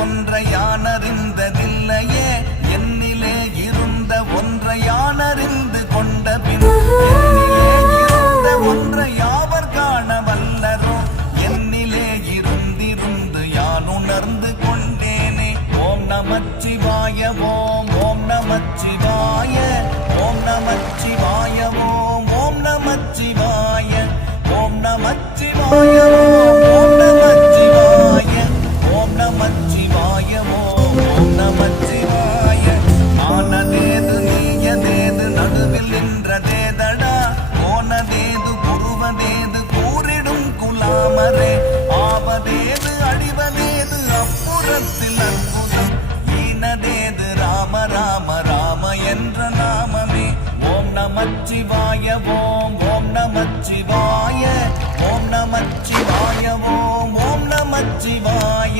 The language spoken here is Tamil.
கொன்றை யானறிந்ததில்லையே என்னிலே இருந்த ஒன்றை யானறிந்து கொண்ட பின் என்னிலே இருந்த ஒன்றை யாவர் காண வல்லரோ என்னிலே இருந்திருந்து யான் உணர்ந்து கொண்டேனே. ஓம் நமச்சிவாய ஓம் ஓம் நமச்சிவாய ஓம் நமச்சிவாய ஓம் ஓம் நமச்சிவாய ஓம் நமச்சிவாய ஓம் ஓம் நமச்சிவாய ஓம் நமச்சிவாய ஓம் ஓம் நமச்சிவாய. ஆனதேது நீயதேது நடுவில் நின்றதேதடா போனதேது குருவதேது கூறிடும் குலாமரே ஆவதேது அடிவதேது அப்புறத்தில் அற்புதம் ஈனதேது ராம ராம ராம என்ற நாமமே. ஓம் நமச்சிவாய ஓம் ஓம் நமச்சிவாய ஓம் நமச்சிவாய ஓம் ஓம் நமச்சிவாய.